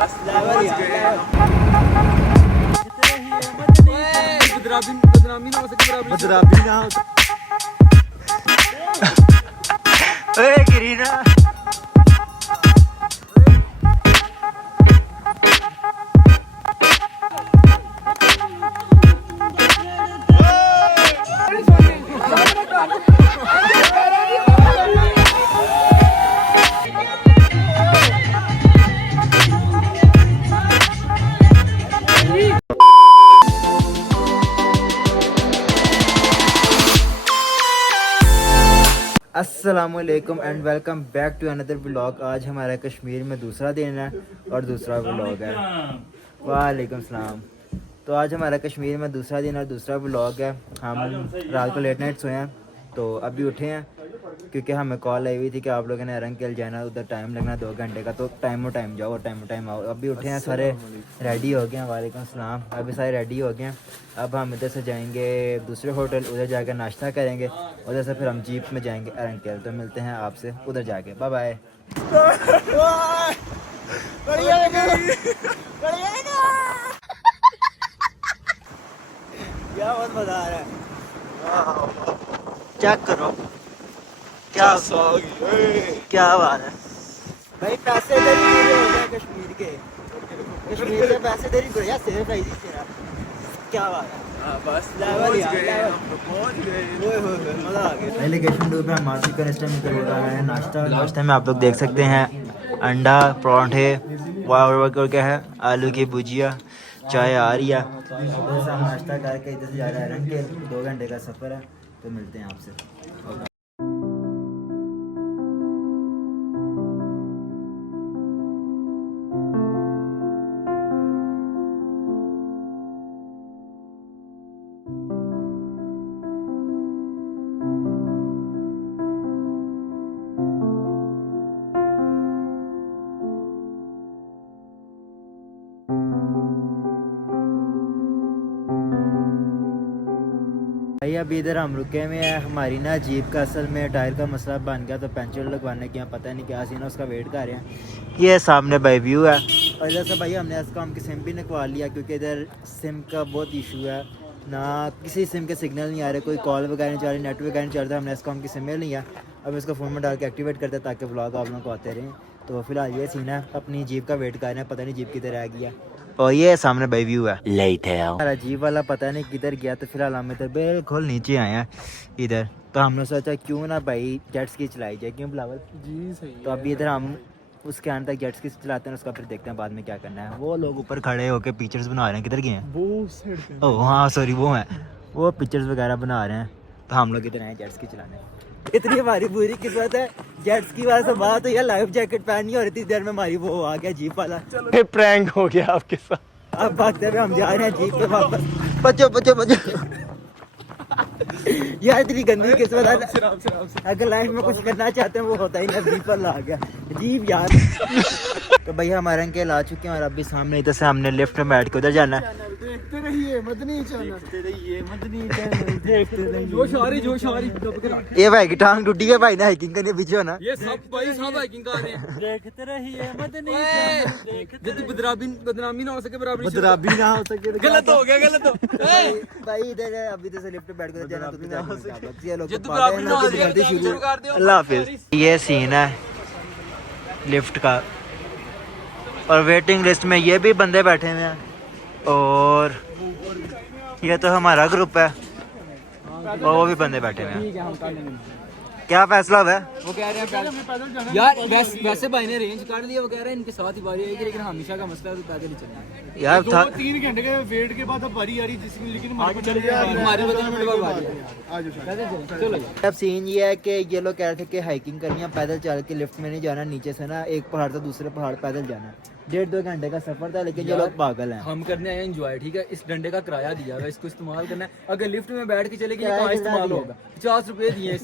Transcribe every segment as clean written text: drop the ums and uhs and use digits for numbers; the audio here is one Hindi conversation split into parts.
बदनामी ना हो सके बदनामी ना हो सके गिरी ना। अस्सलामुअलैकुम and welcome back to another vlog. आज हमारा कश्मीर में दूसरा दिन है और दूसरा व्लॉग है। वालेकुम सलाम। तो आज हमारा कश्मीर में दूसरा दिन और दूसरा व्लॉग है। हम रात को लेट नाइट सोए हैं तो अभी उठे हैं क्योंकि हमें कॉल आई हुई थी कि आप लोगों ने अरंगकेल जाना, उधर टाइम लगना 2 घंटे का, तो टाइम जाओ और टाइम आओ। अभी उठे हैं, सारे रेडी हो गए हैं। वालेकुम सलाम। अभी सारे रेडी हो गए हैं। अब हम इधर से जाएंगे दूसरे होटल, उधर जाकर नाश्ता करेंगे, उधर से फिर हम जीप में जाएंगे अरंगकेल। तो मिलते हैं आपसे उधर जाके। Bye bye. क्या बहुत मजा आ रहा है। चेक करो क्या बात है भाई। पैसे इधर ही पूरे हो गए कश्मीर के पैसे इधर ही बढ़िया सेफ है जी तेरा। क्या बात है। बस मजा आ गया। पहले लोकेशन 2 पे हम आ चुके हैं। इस टाइम इधर हो रहा है नाश्ता में आप लोग देख सकते हैं अंडा पराठे क्या है, आलू की भुजिया, चाय आ रही है। इधर से हम नाश्ता करके इधर से जा रहे हैं अरंगकेल। 2 घंटे का सफ़र है, तो मिलते हैं आपसे। भाई अभी इधर हम रुके हुए हैं। हमारी ना जीप का असल में टायर का मसला बन गया, तो पंचर लगवाने के यहाँ पता नहीं क्या सीन है, उसका वेट कर रहे हैं। ये सामने भाई व्यू है। और इधर से भाई हमने इसका हम की सिम भी निकलवा लिया क्योंकि इधर सिम का बहुत इशू है, ना किसी सिम के सिग्नल नहीं आ रहे, कोई कॉल वगैरह नहीं चल रही, नेट वगैरह नहीं चल रहा। हमने इसका हम की सिम में लिया, अब इसको फ़ोन में डाल के एक्टिवेट करते हैं ताकि ब्लॉग आप लोगों को आते रहें। तो फिलहाल ये सीन है, अपनी जीप का वेट कर रहे हैं, पता नहीं जीप किधर आ गया। और ये सामने भाई व्यू है। हमारा जीप वाला पता नहीं किधर गया, तो फिलहाल हम इधर बिल्कुल नीचे आए हैं इधर। तो हमने सोचा क्यों ना भाई जेट स्की चलाई जाए, क्यों बिलावल जी? सही। तो अभी इधर हम उसके अंदर तक जेट स्की चलाते हैं, उसका फिर देखते हैं बाद में क्या करना है। वो लोग ऊपर खड़े होकर पिक्चर्स बना रहे हैं, किधर गए हैं वो? ओह हाँ सॉरी, वो है, वो पिक्चर्स वगैरह बना रहे हैं। तो हम लोग इधर आए जेट स्की चलाने। इतनी हमारी बुरी किस्मत है, जेट स्की वाले से बात हुई है, लाइफ जैकेट पहनी और इतनी देर में हमारी वो आ गया जीप वाला। चलो प्रैंक हो गया आपके साथ। अब भागते हुए हम जा रहे हैं जीप पे वापस। बचो यार इतनी गंदी किस्मत है, अगर लाइफ में कुछ करना चाहते हैं वो होता ही नहीं। जीप वाला आ गया जीप यार। तो भैया हमारे अंकल आ चुके हैं और अभी सामने इधर से हमने लिफ्ट में बैठ के उधर जाना है। देखते रहिए मदनी चैनल। ये भाई की टांग टूटी है भाई ने हाइकिंग करने पीछे होना। ये सब भाई सब हाइकिंग कर रहे हैं। देखते रहिए मदनी चैनल। बदनामी ना हो सके, बदनामी ना हो सके। गलत हो गया भाई। इधर अभी इधर से लिफ्ट में बैठ के जाना तो अल्लाह हाफिज। ये सीन है लिफ्ट का, और वेटिंग लिस्ट में ये भी बंदे बैठे हुए हैं, और ये तो हमारा ग्रुप है और वो भी बंदे बैठे हुए हैं। क्या फैसला हुआ है? वो कह रहे हैं यार वैसे भाई ने रेंज काट लिया, वो कह रहे हैं इनके साथ ही बारी आएगी, लेकिन हमेशा का मसला है तो पैदल ही चलना यार। 3 घंटे के वेट के बाद अब बारी आ रही जिसमें, लेकिन हमारे अब सीन ये है कि ये लोग कह रहे थे कि हाइकिंग करनी है, पैदल चल के, लिफ्ट में नहीं जाना, नीचे से ना एक पहाड़ से दूसरे पहाड़ पैदल जाना। 1.5-2 घंटे का सफर था, लेकिन ये लोग पागल हैं। हम करने आए एंजॉय, ठीक है, इस डंडे का किराया दिया है, इसको इस्तेमाल करना है। अगर लिफ्ट में बैठ के चलेगी कहाँ इस्तेमाल होगा? 50 रुपए दिए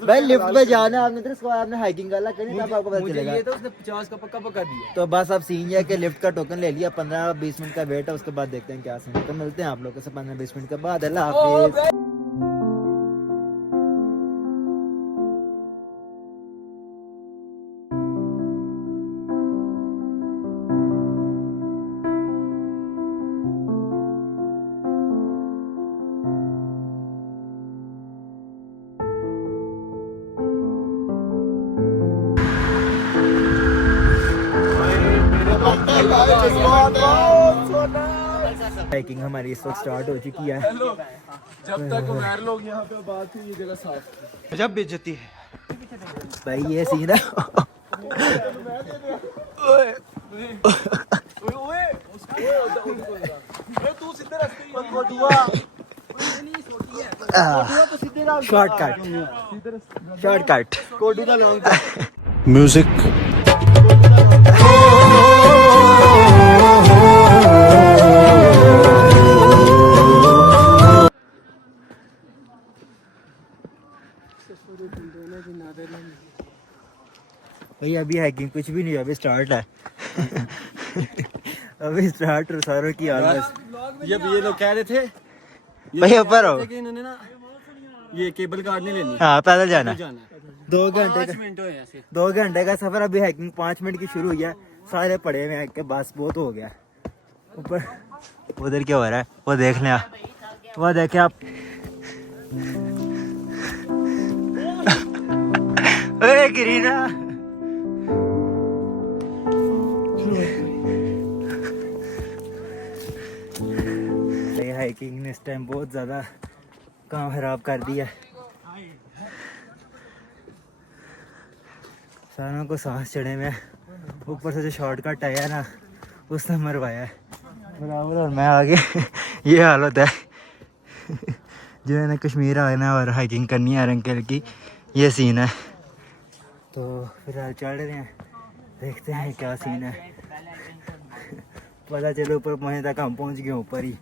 भाई लिफ्ट में जाना आपने, तो इसको आपने हाइकिंग वाला करनी, तब आपको पता चलेगा। ये तो उसने 50 का पक्का दिया। तो बस अब सीन ये है कि लिफ्ट का टोकन ले लिया, 15-20 मिनट का वेट है, उसके बाद देखते हैं क्या सीन है। तो मिलते हैं आप लोगों से 15-20 मिनट के बाद। अल्लाह हाफिज। हाइकिंग हमारी इस वक्त स्टार्ट हो चुकी है। जब तक उमर लोग यहाँ पे बात हुई ये जगह साफ जब बेइज्जती है भाई ये सीन है। शॉर्टकट म्यूजिक भाई अभी हाइकिंग कुछ भी नहीं, अभी स्टार्ट है। अभी स्टार्ट और सारों की हालत। जब ये लोग कह रहे थे भाई ऊपर हो, कि इन्होंने ना ये केबल कार नहीं लेनी, हाँ पैदल जाना। जाना 2 घंटे 5 का मिनट हुए ऐसे 2 घंटे का सफर, अभी हाइकिंग 5 मिनट की शुरू हुई है। सारे पड़े हुए हैं कि बस बहुत हो गया। ऊपर उधर क्या हो रहा है वो देख लें आप, वो देखें आप। ओए गिरीना हाइकिंग ने इस टाइम बहुत ज़्यादा काम खराब कर दिया। सारों को सांस चढ़े में, ऊपर से जो शॉर्टकट आया ना उसने मरवाया है बराबर, और मैं आगे। ये हालत है। जो है ना कश्मीर आना और हाइकिंग करनी है अरंकेल की, ये सीन है। तो फिलहाल चढ़ रहे हैं, देखते हैं क्या सीन है। पता चलो ऊपर पहुँचने तक हम पहुँच गए ऊपर ही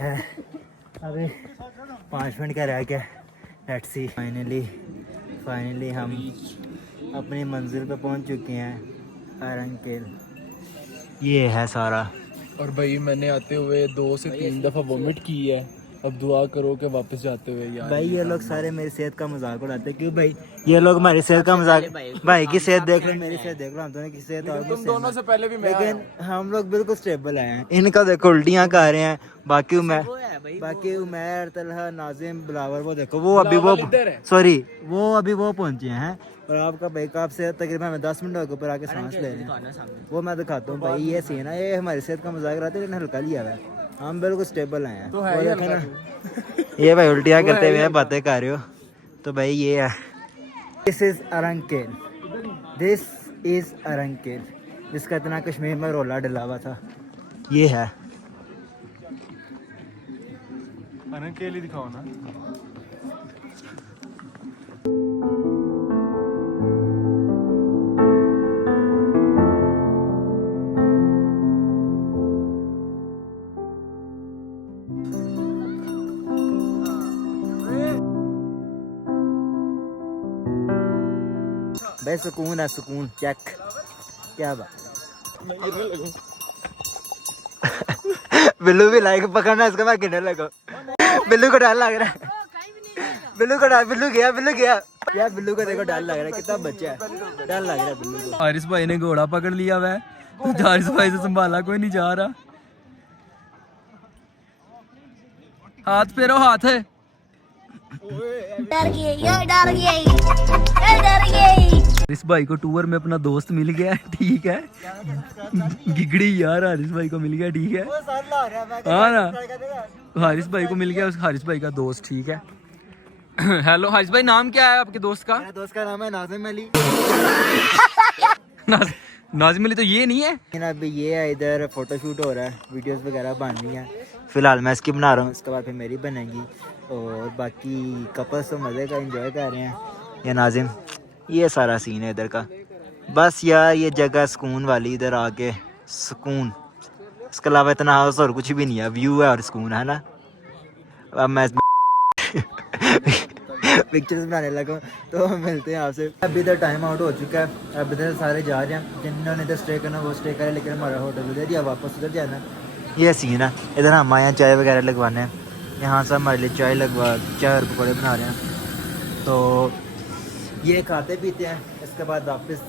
है। अभी 5 मिनट का रह गया। Let's see. फाइनली हम अपनी मंजिल पे पहुंच चुके हैं, अरंकेल। ये है सारा। और भाई मैंने आते हुए 2 से 3 दफा वोमिट की है। अब दुआ करो कि वापस जाते हुए यार भाई ये लोग सारे मेरी सेहत का मजाक उड़ाते हैं। क्यों भाई ये लोग हमारी सेहत का मजाक, भाई की सेहत देख लो, मेरी सेहत देख लो, हम दोनों की सेहत और तुम दोनों से पहले भी मैं लेकिन हम लोग बिल्कुल स्टेबल हैं। इनका देखो उल्टियाँ कर रहे हैं। बाकी उमर तलहा नाजिम बिलावर वो देखो वो अभी वो सॉरी वो अभी वो पहुंचे हैं। और आपका भाई का आपसे तकरीबन हमें 10 मिनट हो गए ऊपर आके सांस ले रहे हैं। वो मैं दिखाता हूँ भाई, ये सीन है। ये हमारी सेहत का मजाक उड़ाते हैं लेकिन हल्का लिया हुआ है। हम बिल्कुल स्टेबल हैं। तो है वो देखो ना, ये भाई उल्टियाँ करते हुए बातें कर रहे हो। तो भाई ये है, दिस इज अरंकेल, जिसका इतना कश्मीर में रोला डला हुआ था। ये है अरंकेल ही दिखाओ ना। भाई सुकून है, सुकून। चेक क्या बात। बिल्लू भी लाइक पकड़ना इसको, मैं गिरने लगा। बिल्लू को डर लग रहा है। बिल्लू गया यार। बिल्लू को देखो डर लग रहा है, कितना बच्चा है, डर लग रहा है बिल्लू को। हारिस भाई ने घोड़ा पकड़ लिया हुआ है। हारिस भाई से संभाला कोई नहीं जा रहा। हाथ फेरो, हाथ है। डर गई। हारिस भाई को टूर में अपना दोस्त मिल गया, ठीक है। गिगड़ी यार हारिस भाई को मिल गया, ठीक है। हाँ ना, हारिस भाई को मिल गया उस हारिस भाई का दोस्त, ठीक है। हेलो हारिस भाई, नाम क्या है आपके दोस्त का? मेरे दोस्त का नाम है नाजिम अली। नाजिम अली तो ये नहीं है। अभी ये है, इधर फोटोशूट हो रहा है, वीडियोस वगैरह बन रही हैं। फिलहाल मैं इसकी बना रहा हूँ, इसके बाद फिर मेरी बनेगी। और बाकी कपल्स तो मज़े का एंजॉय कर रहे हैं। ये नाजिम, ये सारा सीन है इधर का। बस यार ये जगह सुकून वाली, इधर आके सुकून, इसके अलावा इतना हाउस और कुछ भी नहीं है। व्यू है और सुकून है ना। अब मैं पिक्चर्स बनाने लगा, तो मिलते हैं आपसे। अभी इधर टाइम आउट हो चुका है, अब इधर सारे जा रहे हैं। जिन्होंने इधर स्टे करना वो स्टे करें, लेकिन हमारा होटल उधर या वापस उधर जाना। ये सीन है इधर। हम आए हैं चाय वगैरह लगवाने हैं, यहाँ से हमारे लिए चाय और पकौड़े बना रहे हैं। तो ये खाते पीते हैं, इसके बाद वापस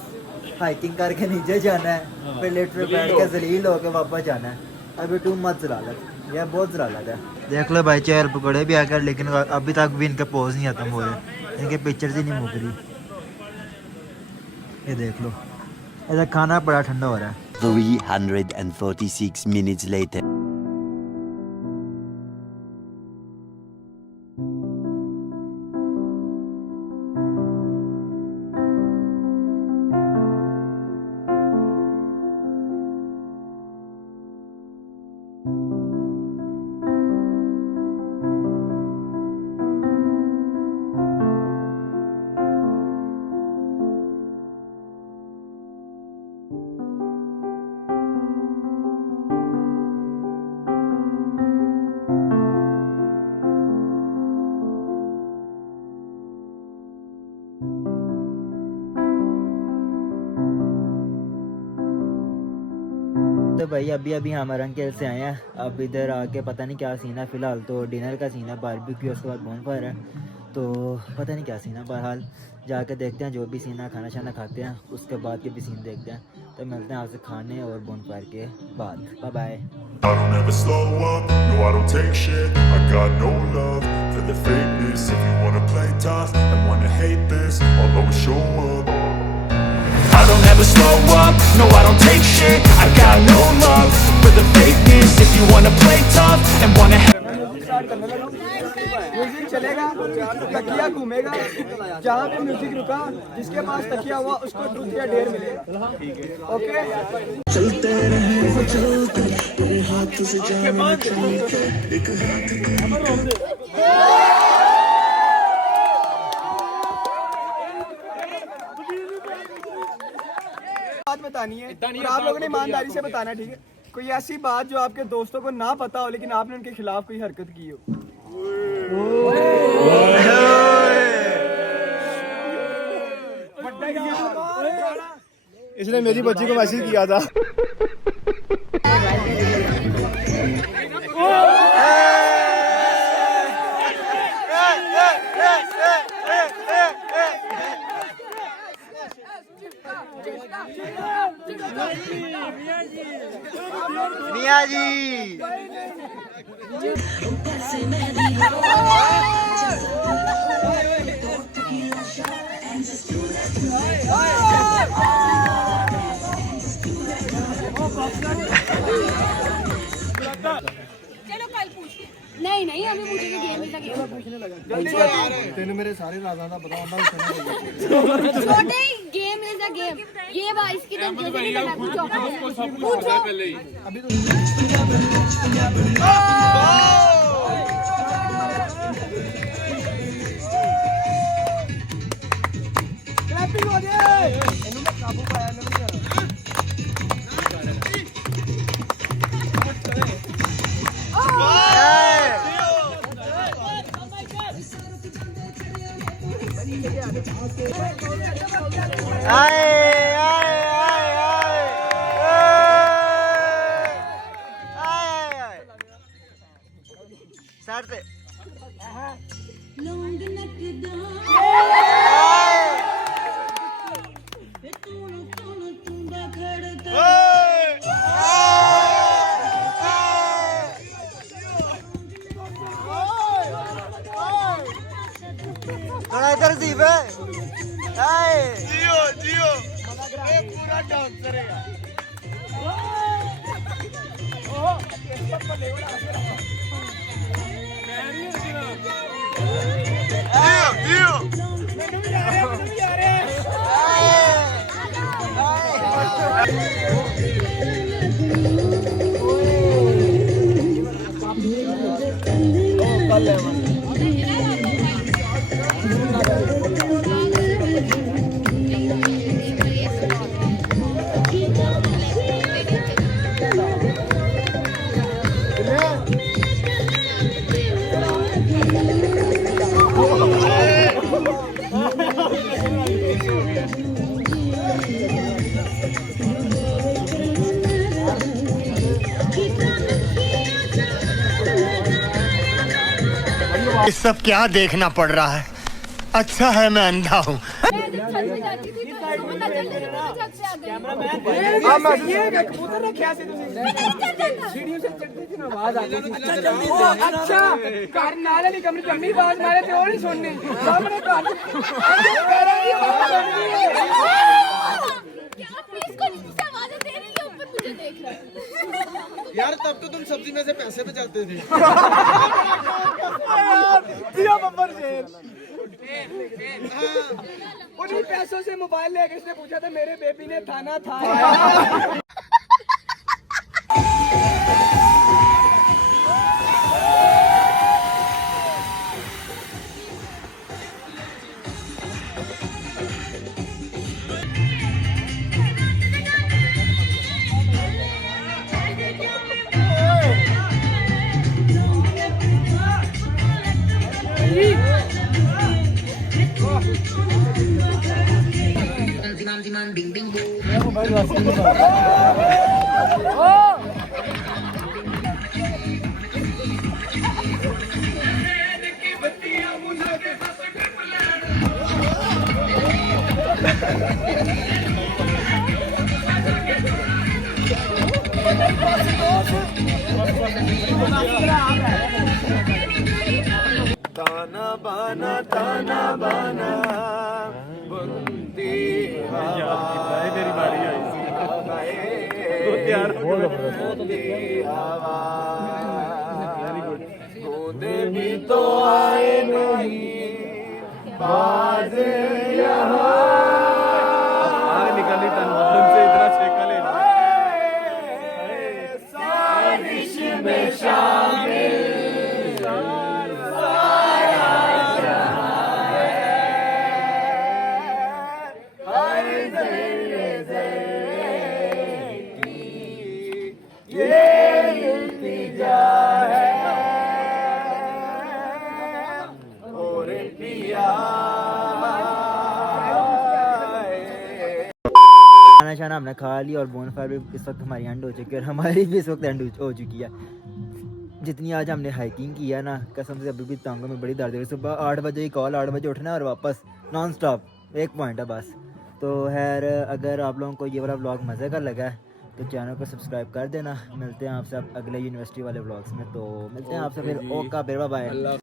हाइकिंग करके नीचे जाना है, फिर लिफ्ट में बैठ के जलील होकर वापस जाना है। अभी टू मच जलालत, यह बहुत जलालत है। देख लो भाई चाय और पकौड़े भी आकर, लेकिन अभी तक भी इनके पोज नहीं खत्म हो रहे, इनके पिक्चर्स ही नहीं मुक रही। ये देख लो, इधर खाना बड़ा ठंडा हो रहा है। 346 minutes later. तो भाई अभी अभी हम रंगकेल से आए हैं। अब इधर आके पता नहीं क्या सीन है। फ़िलहाल तो डिनर का सीन है, बारबेक्यू, उसके बाद बोनफायर है, तो पता नहीं क्या सीन है। बहरहाल जाके देखते हैं, जो भी सीन है खाना शाना खाते हैं, उसके बाद के भी सीन देखते हैं। तो मिलते हैं आपसे खाने और बोनफायर के बाद। Bye bye. I don't ever slow up, no I don't take shit. I got no love for the fakeness. If you wanna play tough and wanna hate this, I'll always show up. I don't ever slow up, no I don't take shit. I got no love for the fakeness. If you wanna play tough and wanna hate. Music चलेगा, तकिया घूमेगा, जहाँ पे म्यूजिक रुका जिसके पास तकिया हुआ उसको ट्रूथ या डेयर मिलेगा। ओके, चलते रहे चलते तेरे हाथ से जाने एक बात बतानी है और आप लोगों ने ईमानदारी से बताना, ठीक है? कोई ऐसी बात जो आपके दोस्तों को ना पता हो लेकिन आपने उनके खिलाफ कोई हरकत की हो। इसने मेरी बच्ची को मैसेज किया था। मियाँ जी चलो कल पूछते। नहीं नहीं हमें पूछेंगे, गेम में लगे। तेने मेरे सारे राजा बता छोटे गेम इज अ गेम। ये बात इसकी तो जैसे नहीं लगा। पूछो अभी तो क्लैपिंग हो जाए। इन्होंने काबू पाया नहीं। सर से थोड़ा इधर सी पे जियो जियो पूरा डांस करेगा। ये सब क्या देखना पड़ रहा है। अच्छा है मैं अंधा हूँ। कबूतर रखे ऐसे सीढ़ियों से चढ़ती थी ना, आवाज आती थी। अच्छा घर नाले नहीं कमरे जम्मी आवाज मारे थे और नहीं सुननी सामने घर क्या प्लीज को नीचे आवाज दे रही है ऊपर देख रहा है। यार तब तो तुम सब्जी में से पैसे बचाते थे। उन्हीं पैसों से मोबाइल लेके इसने पूछा था मेरे बेबी ने थाना था। ताना बाना बंदी हवा मेरी बारी आई बूंदे भी तो आए नहीं बाज यहाँ निकली तन से इतना छेका ले साजिश में शामिल खाना शाना हमने खा लिया और बोनफायर भी इस वक्त हमारी एंड हो चुकी है और हमारी भी इस वक्त एंड हो चुकी है। जितनी आज हमने हाइकिंग किया ना, कसम से अभी भी टांगों में बड़ी दर्द है। सुबह 8 बजे की कॉल, 8 बजे उठना और वापस नॉन स्टॉप, एक पॉइंट है बस। तो खैर अगर आप लोगों को ये वाला व्लॉग मज़े का लगा है तो चैनल को सब्सक्राइब कर देना। मिलते हैं आपसे अगले यूनिवर्सिटी वाले व्लॉग्स में। तो मिलते हैं आपसे फिर। ओका, बाय बाय।